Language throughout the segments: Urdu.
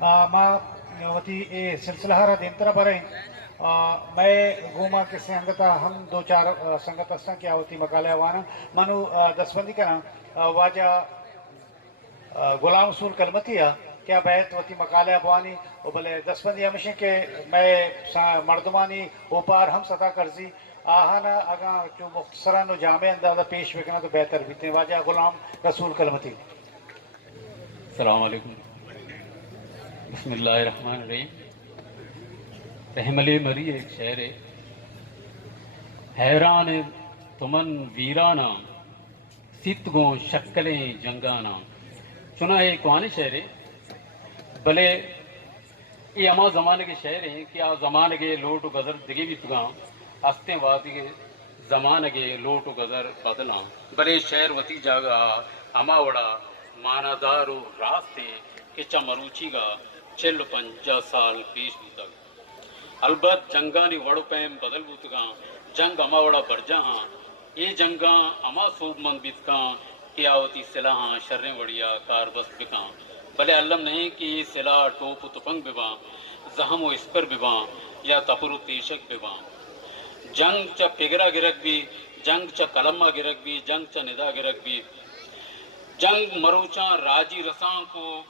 ما وتی اے سلسلہ ہرا دین طرح بریں میں گوما کے سنگتا ہم دو چار سنگت اساں کیا ہوتی مقالہ وانا منو دسبندی کرا واجہ غلام رسول کلمتیا کیا بیت وتی مقالہ بوانی او بلے دسبندی ہمیشہ کہ میں مردمانی اوپار ہم سطح کرزی آہانا اگاں جو مختصراً و جامع اندازہ پیش بکنا تو بہتر بیتے واجہ غلام رسول کلمتی. السلام علیکم. بسم اللہ الرحمن الرحیم. رحمل مری ایک شعر ہے. حیران تمن ویرانہ ست گوں شکلیں جنگانہ. سنا ہے کوانی شعر ہے بھلے یہ اما زمانے کے شعر ہیں کہ آ زمانے کے لوٹ و گزر دگے بھی تگاں ہستے وادی کے زمانے کے لوٹ و گزر بدلاں بھلے شعر وتی جاگا ہما وڑا مانا دار و راستے کہ مروچی گا 50 سال پیش بوتگ. البت جنگانی وڑ پیم بدل بوتگاں جنگ اما وڑا برجا ہاں یہ جنگاں اما صوب مند بیتکاں کہ آوتی سلاحاں شریں وڑیا کار بس بکاں بھلے علم نہیں کہ یہ سلاح ٹوپ و تپنگ بباں زہم و اسپر بباں یا تپر و تیشک بباں. جنگ چا پگرا گرک بھی جنگ چا کلمہ گرک بھی جنگ چا ندا گرک بھی جنگ مروچاں راجی رساں کو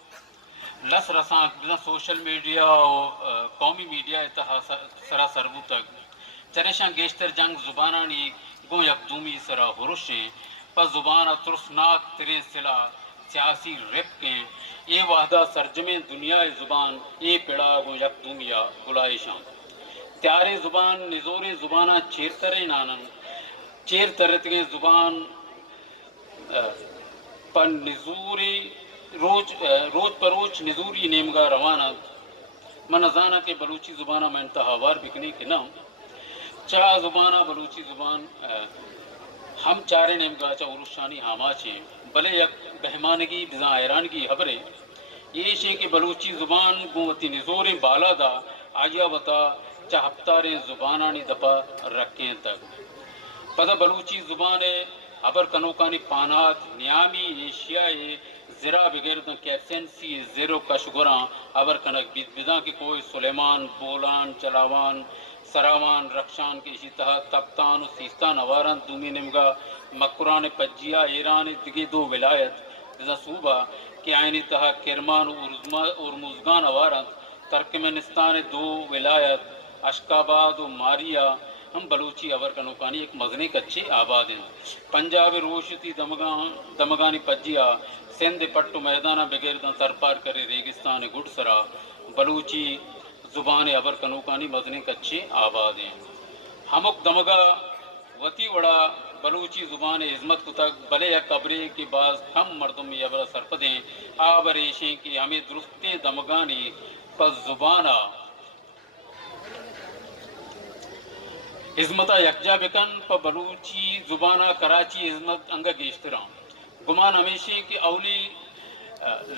لس رساں بنا سوشل میڈیا و قومی میڈیا اتہا سرا سربو تک چرشاں گیشتر جنگ زبانانی گو یکدومی سرا ہرشیں پس زبانہ ترسناک ترین سلا سیاسی رپ کے یہ وحدہ سرجمیں دنیا زبان یہ پڑا گو یکدومیا گلائشاں تیارے زبان نزور زبانہ چیر ترے نانن چیر ترتگیں زبان پر نزوری روز پروچ نزوری نیمگا روانہ من ازانا کہ بلوچی زبانہ میں انتہاوار بکنے کے نہ چا زبانہ بلوچی زبان ہم چارے نیمگا چا عروشانی ہاما چھیں بلے یک بہمانگی بزاں ایرانگی حبرے یہ چھیں کہ بلوچی زبان گوتی نزوریں بالا دا آیا وطا چا ہفتاریں زبانانی دپا رکھیں تک پتہ بلوچی زبان ابر کنوکانی پانات نیامی ایشیائی زرا بگردن کیپسنسی زیرو کشگراں ابر کنک بیت بداں کی کوئی سلیمان بولان چلاوان سراوان رخشان کے اسی طرح تپتان و سیستان اواران دومی نمگا مکران پجیا ایران دگی دو ولایت جزا صوبہ کہ آئینی تہا کرمان و ارمزگان اواران ترکمنستان دو ولایت اشکاباد و ماریا ہم بلوچی ابر کنوکانی ایک مزنے کچے آباد ہیں. پنجاب روشتی دمگانی پجیا سندھ پٹو میدانہ بگردن سرپار کرے ریگستان گڑ سرا بلوچی زبان ابر کنوکانی مزنے کچے آباد ہیں. ہمک دمگا وتی وڑا بلوچی زبان عظمت کو تک بلے یا قبرے کے بعض کم مردم میں ابر سرپدیں آبریشیں کہ ہمیں درستے دمگانی پس زبانہ عظمتہ یکجا بکن پا بلوچی زبانہ کراچی عظمت انگا گیشتران گمان ہمیشہ کہ اولی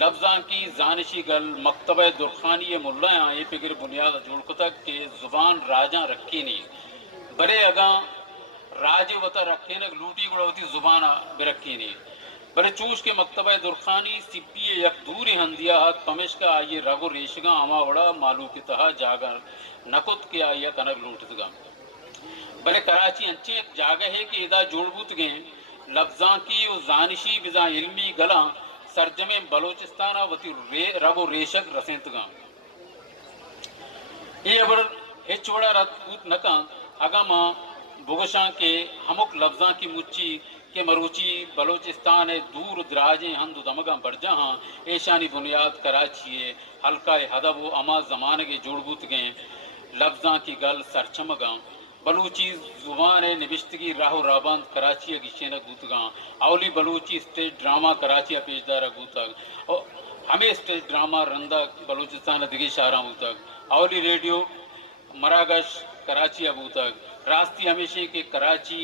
لفظاں کی زانشی گل مکتبہ درخانی ملایاں یہ پگر بنیاد جوڑ کتک کہ زبان راجاں رکھی نہیں برے اگاں راج وطا رکھے نک لوٹی گڑا ہوتی زبانہ برکھی نہیں برے چوش کے مکتبہ درخانی سپی یک دوری ہندیا حق پمشکا آئیے رگو ریشگاں ہما وڑا مالو کی تہا جاگر نکت کے آئیے کنک لوٹتگاں بلے کراچی انچے ایک جاگہ ہے کہ ادا جوڑ بوت گئیں لفظاں کی و زانشی بزاں علمی گلاں سرجمے بلوچستانہ وتی رگ و ریشک رسینتگاں یہ ابر ہچ وڑا رد بوت نکاں اگا ماں بگشاں کے ہمک لفظاں کی مچی کہ مروچی بلوچستان دور دراجیں ہند دمگاں برجاں ہاں ایشانی بنیاد کراچی ہے حلقہ حدب و اما زمانے کے جوڑ بوت گئیں لفظاں کی گل سرچمگاں بلوچی زبان نبشتگی راہ و راباند کراچی کی شینک بوتگاں اولی بلوچی اسٹیج ڈرامہ کراچی پیشدار بوتگ ہمیں اسٹیج ڈرامہ رندہ بلوچستان دگی شاہراں بوتگ اولی ریڈیو مراگش کراچی بوتگ راستی ہمیشہ کہ کراچی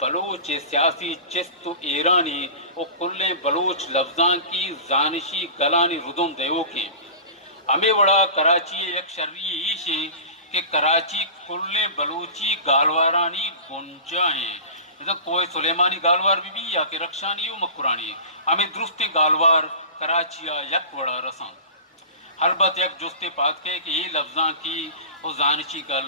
بلوچ سیاسی چست و ایرانی و کل بلوچ لفظاں کی زانشی گلانی ردم دیو کے ہمیں وڑا کراچی ایک شرعی ایشی کہ کراچی کل بلوچی گالوارانی گنجا ہیں جیسا کوئی سلیمانی گالوار بھی یا کہ رکشانی و مکرانی ہمیں درست گالوار کراچیا یک وڑا رسان البت یک جستے پات کے کہ یہ لفظاں کی وہ زانچی کل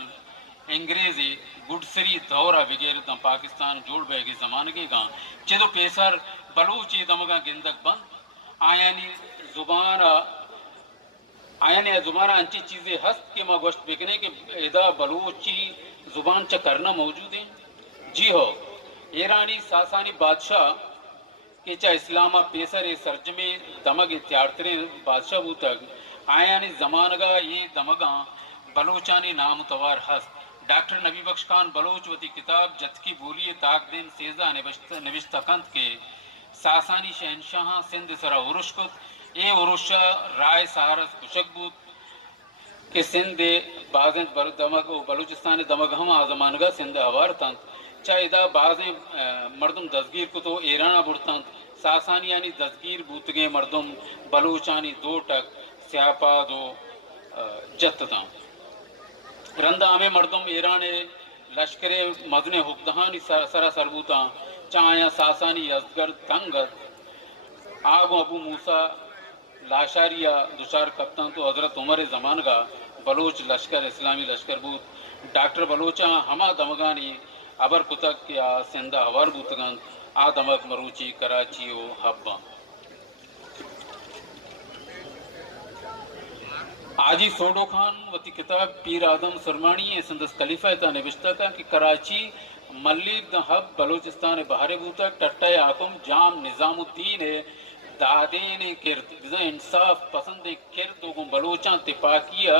انگریزی گڈسری دورہ بغیر دم پاکستان جوڑ بے گی زمانگی گاں چدو پیسر بلوچی دمگا گندک بند آیانی زبان آیانی زبان انچی چیزیں ہست کہ ما گوشت بکنے کہ ادا بلوچی زبان چا کرنا موجود ہیں. جی ہو ایرانی ساسانی بادشاہ کہ چا اسلامہ پیسر سرجمی دمگ تیارترین بادشاہ بوتگ آیانی زمانگا یہ دمگاں بلوچانی نامتوار ہست. ڈاکٹر نبی بخش خان بلوچ وتی کتاب جتکی بولیے تاک دن سیزا نوشتہ کند کے ساسانی شہنشاہاں سندھ سرا عرش کت اے عرشا رائے سہارس کشک بود کہ سندھ بعضیں دمگ و بلوچستان دمگ ہم آزمانگا سندھ ہوار تند چاہے دا بعضیں مردم دزگیر کو تو ایرانا برتند ساسانی یعنی دزگیر بوتگے مردم بلوچانی دو ٹک سیاپاد و جتتاں رندہ ہمیں مردم ایرانے لشکر مدن حکدہانی سرا سربوتاں چاہیاں ساسانی ازگر تنگت آگو ابو موسیٰ لاشاریہ دوچار کپتان تو حضرت عمر زمانگا بلوچ لشکر اسلامی لشکر بود ڈاکٹر بلوچاں ہما دمگانی ابر کتک یا سندہ ہوار بوتگان آ دمگ مروچی کراچی و حباں آجی سوڈو خان وتی کتاب پیر آدم سرمانی سندس خلیفہ تا نوشتہ کا کہ کراچی ملک حب بلوچستان بہارے بوتا ٹٹا حاکم جام نظام الدین دادین کرد بزا انصاف پسند کرد و بلوچاں تپاکیہ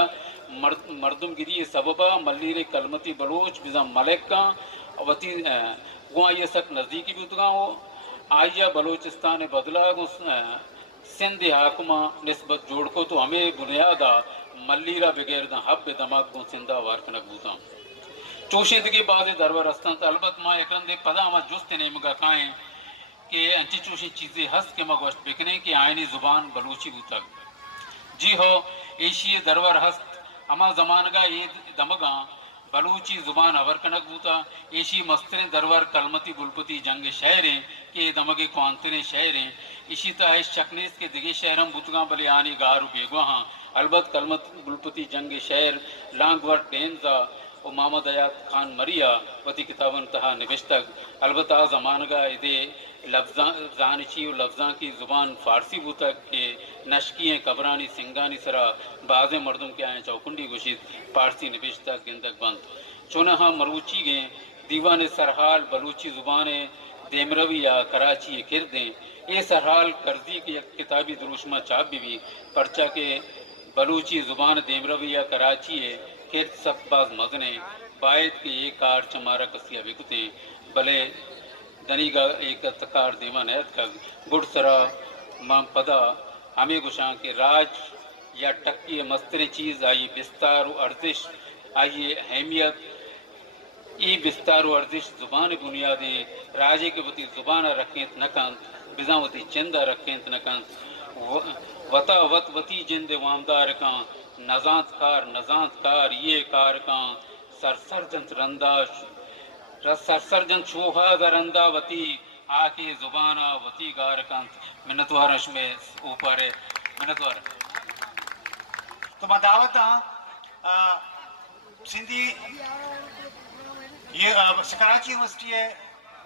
مردم گری سببا ملیر کلمتی بلوچ بزا ملک کا وتی گواں یہ سک نزدیکی بوتگاں ہو آئیا بلوچستان بدلا سندھ حاکمہ نسبت جوڑ کو تو ہمیں بنیادہ ملیرہ بغیر دا حب دماغ کو سندہ وار کنک بوتا چوشندگی بعد درور استانت البت ما اکرن دے پدا ہما جست نیمگا کائیں کہ انچی چوشی چیزیں ہست کے ما گوشت بکنے کہ آئینی زبان بلوچی بوتا جی ہو ایشی درور ہست اما زمانگا یہ دمگاں بلوچی زبان ابر کنک بوتا ایشی مسترین درور کلمتی بلپتی جنگ شہریں کہ دمگی کوانترین شہریں اسی طرح شکنیس کے دگے شہرم بوتگاں بلی آنی گارو بیگواہاں البت کلمت بلپتی جنگ شہر لانگور ٹینزا و محمد حیات خان مریا وتی کتاب انتہا نوشتگ البتہ زمانگا ادے لفظاں زانچی و لفظاں کی زبان فارسی بوتک کہ نشکییں قبرانی سنگانی سرا بعض مردم کے آئیں چوکنڈی گشید فارسی نوشتہ گندک بند چونہا مروچی گئیں دیوان سرحال بلوچی زبانیں دیمروی یا کراچی کردیں یہ سرحال کرزی کی کتابی دروشمہ چاپ بھی پرچہ کے بلوچی زبان دیمروی یا کراچی ہے کرد سخت باز مزنے باید کہ یہ کار چمارا کسیا بکتے بلے دنی گا ایک تکار دیما نیت کا گڑ سرا ماں پدا ہمیں گشاں کے راج یا ٹکی مستر چیز آئی بستار و ارزش آئیے اہمیت ای بستار و ارزش زبان بنیادی راجے کے وتی زبان رکھیں نکانت بزاں وتی چندہ رکھیں نکانت وطا وط وتی جند وامدار کان نزانت کار یہ کار کان سرسرجنت رندہ سرسرجنت شوہا درندہ وتی آکے زبانہ وتی گار کانت منتوارش میں اوپر ہے منتوار تو میں دعوت سندھی یہ کراچی یونیورسٹی ہے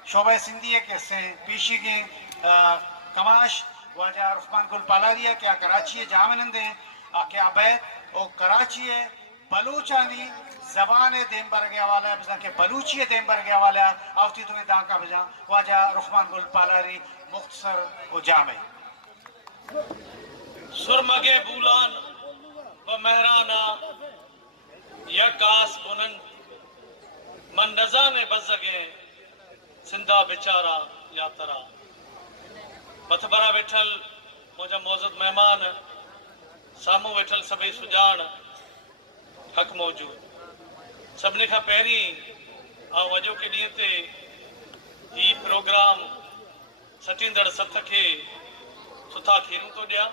شعبہ سندھی ہے کہ پیشی کے کماش واجہ عثمان گل پالاریا کیا کراچی جامنند ہیں کیا بیت او کراچی بلوچانی زبان دیم برگیا والا ہے بزا کہ بلوچی دیم برگیا والا ہے آفتی تمہیں دانکا بجا واجہ عثمان گل پالاری مختصر و جامع سرمگے بولان و مہرانا یکاس بنن من نزان بزگے سندھا بیچارا یا ترا متبرا بیٹھل مجھا موزد مہمان سامو بیٹھل سبھی سجان حق موجود سبنے کا پہری وجو کے ڈیتے یہ پروگرام سٹیندڑ ست کے ستا کھیروں تو دیا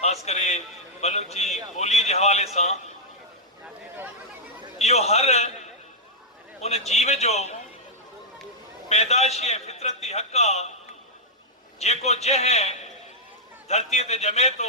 خاص کرے بلوچی بولی کے حوالے سے یہ ہر ان جیو جو پیدائشی فطرتی حق جے کو جہیں دھرتی تے جمے تو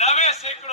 90%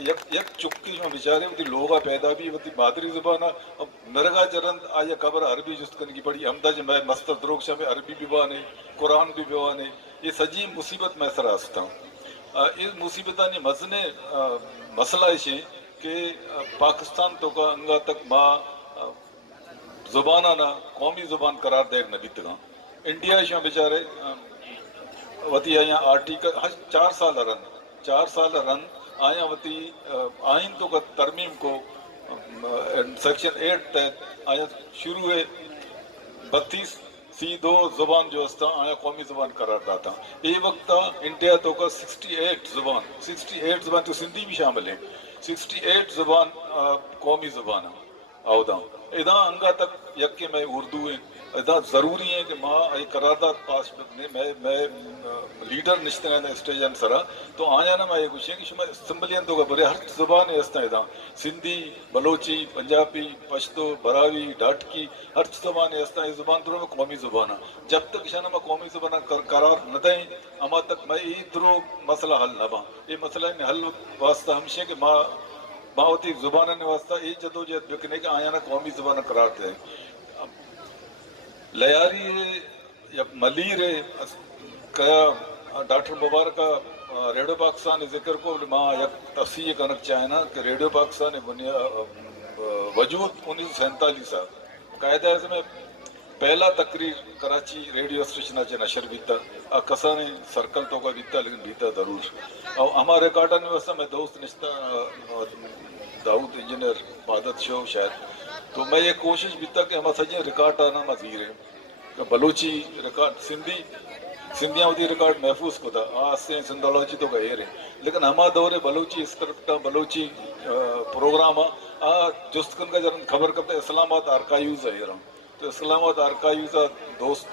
یک چکی جو بیچارے وہ لوگا پیدا بھی وہ مادری زبان اب مرغا چرند آیا قبر عربی جس کرنے کی بڑی احمدہ جو میں مستر دروگشا میں عربی بھی بانے قرآن بھی بانے یہ سجی مصیبت میں سر آستا ہوں اس مصیبتانی مزنے مسئلہ ہے کہ پاکستان تو کا انگا تک ماں زبانہ نہ قومی زبان قرار دے نہ بیتگا انڈیا شاہ بیچارے وتی آیا آرٹیکل 4 سال رن آیا وتی آئین تو کا ترمیم کو سیکشن 8 تحت آیا شروع ہے 32C2 زبان جو استا آیا قومی زبان قرار داتا یہ وقت انڈیا تو کا 68 زبان تو سندھی بھی شامل ہے 68 زبان قومی زبان آؤدا ادا انگا تک یکے میں اردو ہے ادا ضروری ہے کہ ماں یہ قرارداد پاس میں لیڈر نشتے ہیں اسٹیج سرا تو آیا نا میں یہ کچھ ہے کہ شما اسمبلیاں تو کا برے ہر زبان ہے استا ادا سندھی بلوچی پنجابی پشتو براوی ڈاٹکی ہر زبان ہے استا یہ زبان درو میں قومی زبان ہے جب تک شانا میں قومی زبان قرار نہ دیں اما تک میں یہ درو مسئلہ حل نہ با یہ مسئلہ میں حل واسطہ ہمشہ کہ ماں ہوتی زبان نے واسطہ یہ جدوجہد بکنے کے آیا نا قومی زبان قرار دیں لیاری ہے یا ملیر ہے کیا ڈاکٹر مبارکہ ریڈیو پاکستان ذکر کو ماں یک تفصیل کنک چاہنا کہ ریڈیو پاکستان وجود 1947 قاعدہ اعظم میں پہلا تقریر کراچی ریڈیو اسٹیشن سے نشر بیتا کسانے سرکل تو کا بیتا لیکن بیتا ضرور اور ہمارے ریکارڈ میں ویسا میں دوست نشتہ داؤد انجینئر عبادت شو شاید تو میں یہ کوشش بیتا کہ ہمارا سجیں ریکارڈ آنا مزیر ہے کہ بلوچی ریکارڈ سندھیاں ہوتی ریکارڈ محفوظ کو تھا آج سے سندھولوچی تو گئے رہے لیکن ہمارا دور بلوچی اسکرپٹ بلوچی پروگرام جست کن کا جرم خبر کرتا ہے اسلام آباد آرکائیوز ہے رہا تو اسلام آباد آرکائیوز دوست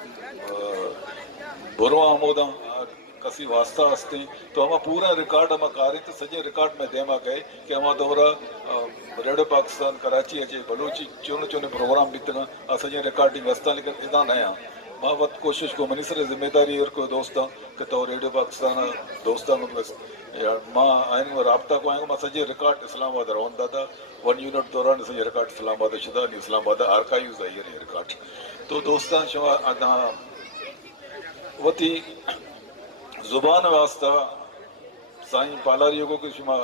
بروا ہمودا کسی واسطہ ہستے تو ہمارا پورا ریکارڈ ہمارا کاری تو سجے ریکارڈ میں دیما گئے کہ ہمارا دورہ ریڈیو پاکستان کراچی اچھے بلوچی چونے پروگرام بیتنا سجے ریکارڈنگ واسطہ لیکن ادا نیا ماں وقت کوشش کو منیسر ذمہ داری اور کوئی دوستاں کہ تو ریڈیو پاکستان دوستاں ماں آئیں گے رابطہ کو آئیں گے ماں سجے ریکارڈ اسلام آباد رہن داتا 1 یونٹ دوران سجے ریکارڈ اسلام آباد شدہ نہیں اسلام آباد آرکائیوز آئی ہے ریکارڈ تو دوستان شما آدھا وتی زبان واسطہ سائیں پالاریوں کو کہ شما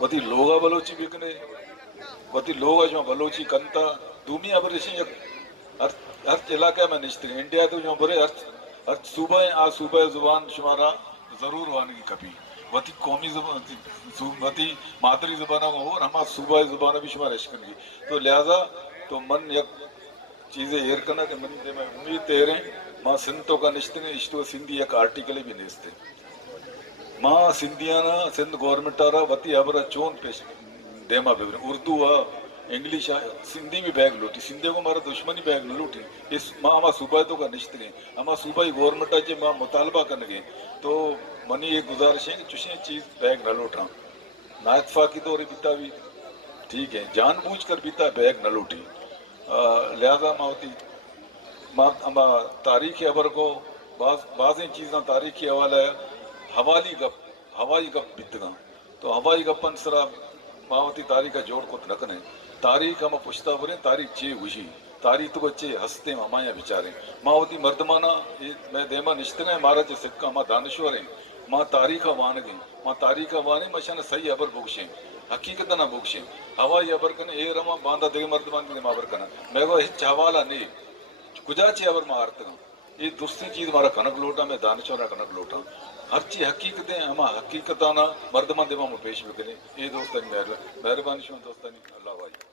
وتی لوگا بلوچی بکنے وتی لوگا شما بلوچی کنتا دومی ابریشن ہر علاقہ میں نشتے ہیں انڈیا تو جو برے ہر صوبہ زبان شمارا ضرور وانگی کبھی وتی قومی زبان وتی مادری زبانہ کو اور ہمارا صوبہ زبانہ بھی شمار اشکن کی تو لہذا تو من یک چیزیں ایر کرنا کہ من دے میں امید تیریں ماں سندھوں کا نشتے ہیں اشتو سندھی یک آرٹیکل بھی نیستے ماں سندھیانا سندھ گورنمنٹ آرہا وتی ابرا چون پیش دیما بے اردو آ انگلش آ سندھی بھی بیگ لوٹی سندھی کو ہمارا دشمنی بیگ نہ لوٹی اس ماں ہمارا صوبہ تو کا نشتے ہیں ہمارا صوبہ ہی گورنمنٹ آجے ماں مطالبہ کرنے گئے تو منی ایک گزارش ہے کہ چوشیں چیز بیگ نہ لوٹا نا اتفاقی طور بیتا بھی ٹھیک ہے جان بوجھ کر بیتا بیگ نہ لوٹی لہذا ماں ہوتی ماں تاریخ ابر کو بعض چیزاں تاریخی حوالہ ہے ہوائی گپ بیتگاں تو ہوائی گپن سرا ماں ہوتی تاریخ کا جوڑ کو نکنے تاریخ ہم پشتا برے تاریخ چے ہوشی تاریخ تو بچے ہستے ہمایا بیچارے ماں ہوتی مردمانہ میں دیما نشتنا ہے مارا جو سکہ ماں دانشور ہیں ماں تاریخ وانگیں ماں تاریخ وانے مشان صحیح ابر بوکشیں حقیقت نہ بوکشیں ہوائی ابر کنے اے رما باندھا دے مردمان کے مابر کنا میں وہ ہچ حوالہ نہیں کجا چے ابر ماں آرتگاں یہ دوسری چیز ہمارا کنک لوٹا میں دانشورہ کنک لوٹا ہر چیز حقیقتیں ہما حقیقتانا مردمان دیما میں پیش بکنے یہ دوستانی مہربانی شون دوستانی اللہ وائی